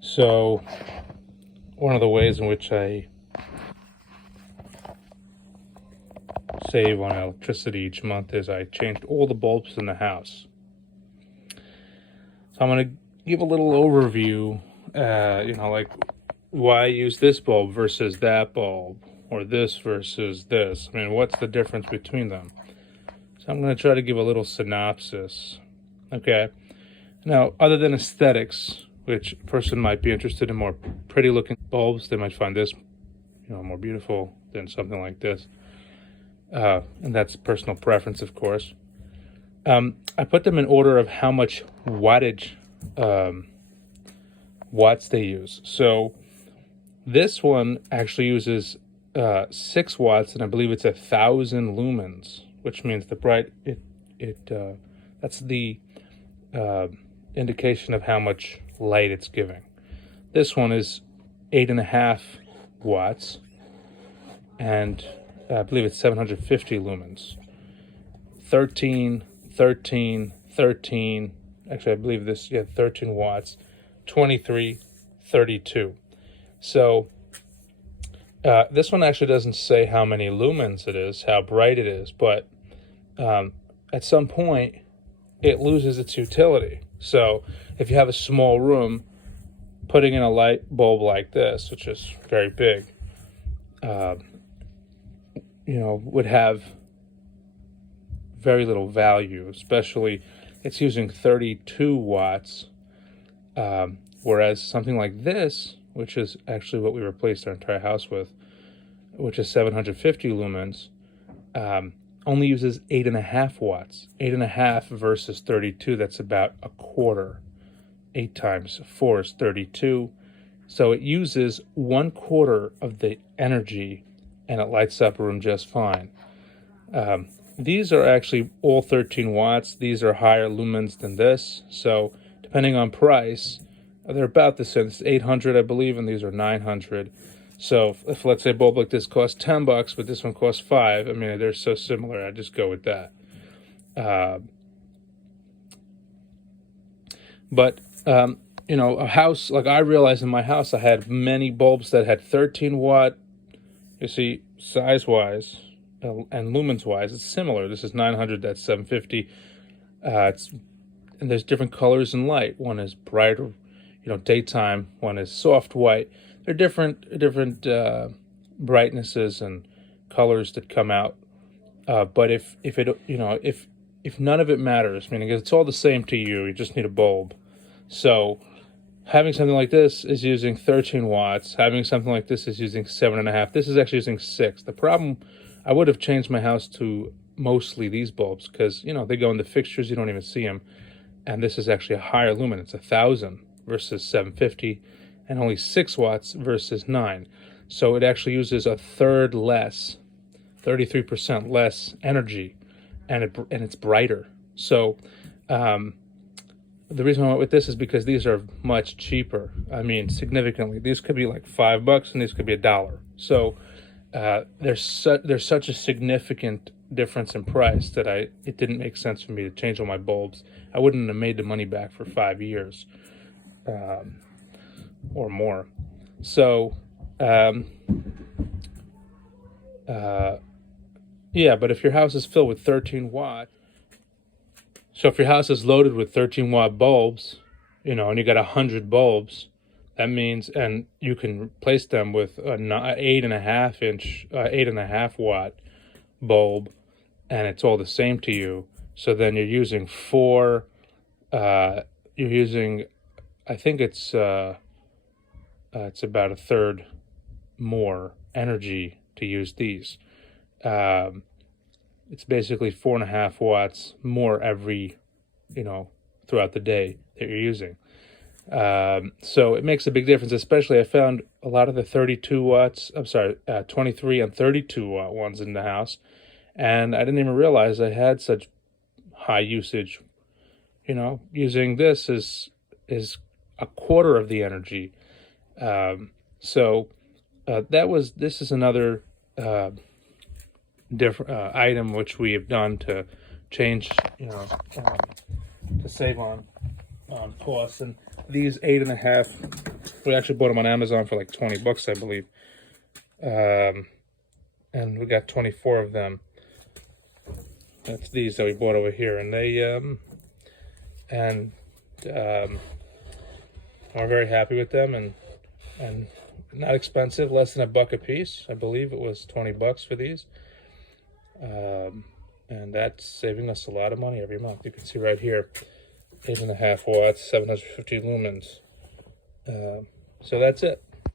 So one of the ways in which I save on electricity each month is I changed all the bulbs in the house. So I'm going to give a little overview, like why I use this bulb versus that bulb, or this versus this. I mean, what's the difference between them? So I'm going to try to give a little synopsis. Okay. Now, other than aesthetics, which a person might be interested in more pretty looking bulbs, they might find this, more beautiful than something like this. And that's personal preference, of course. I put them in order of how much wattage, watts they use. So this one actually uses 6 watts, and I believe it's 1,000 lumens, which means that's the indication of how much light it's giving. This one is 8.5 watts, and I believe it's 750 lumens. 13. Actually, I believe 13 watts. 23, 32. So this one actually doesn't say how many lumens it is, how bright it is, but at some point it loses its utility. So if you have a small room, putting in a light bulb like this, which is very big, would have very little value, especially it's using 32 watts, whereas something like this, which is actually what we replaced our entire house with, which is 750 lumens, only uses 8.5 watts. 8.5 versus 32, that's about a quarter. 8 times 4 is 32. So it uses 1/4 of the energy, and it lights up a room just fine. These are actually all 13 watts. These are higher lumens than this. So depending on price, they're about the same. It's 800, I believe, and these are 900. So if let's say a bulb like this costs $10, but this one costs $5, I mean, they're so similar, I just go with that. A house, like I realized in my house, I had many bulbs that had 13 watt, you see, size-wise and lumens-wise, it's similar. This is 900, that's 750. And there's different colors in light. One is brighter, daytime. One is soft white. They're different brightnesses and colors that come out. But if none of it matters, meaning it's all the same to you, you just need a bulb. So having something like this is using 13 watts. Having something like this is using 7.5. This is actually using 6. The problem, I would have changed my house to mostly these bulbs because, they go in the fixtures, you don't even see them. And this is actually a higher lumen. It's 1,000 versus 750, and only 6 watts versus 9. So it actually uses a third less, 33% less energy, and it's brighter. So the reason I went with this is because these are much cheaper. I mean, significantly. These could be like $5, and these could be $1. So there's such a significant difference in price that it didn't make sense for me to change all my bulbs. I wouldn't have made the money back for 5 years or more. So but if your house is filled with 13 watt, so if your house is loaded with 13 watt bulbs, and you got 100 bulbs, that means, and you can replace them with an 8.5 watt bulb, and it's all the same to you. So then you're using 4. I think it's about a third more energy to use these. It's basically 4.5 watts more every, throughout the day that you're using. So it makes a big difference, especially I found a lot of the 23 and 32 watt ones in the house, and I didn't even realize I had such high usage. Using this is a quarter of the energy. This is another different item which we have done to change, to save on costs. And these 8.5 We actually bought them on Amazon for like 20 bucks, I believe. And we got 24 of them. That's these that we bought over here, and they we're very happy with them, and not expensive, less than $1 a piece. I believe it was 20 bucks for these. And that's saving us a lot of money every month. You can see right here, 8.5 watts, 750 lumens. So that's it.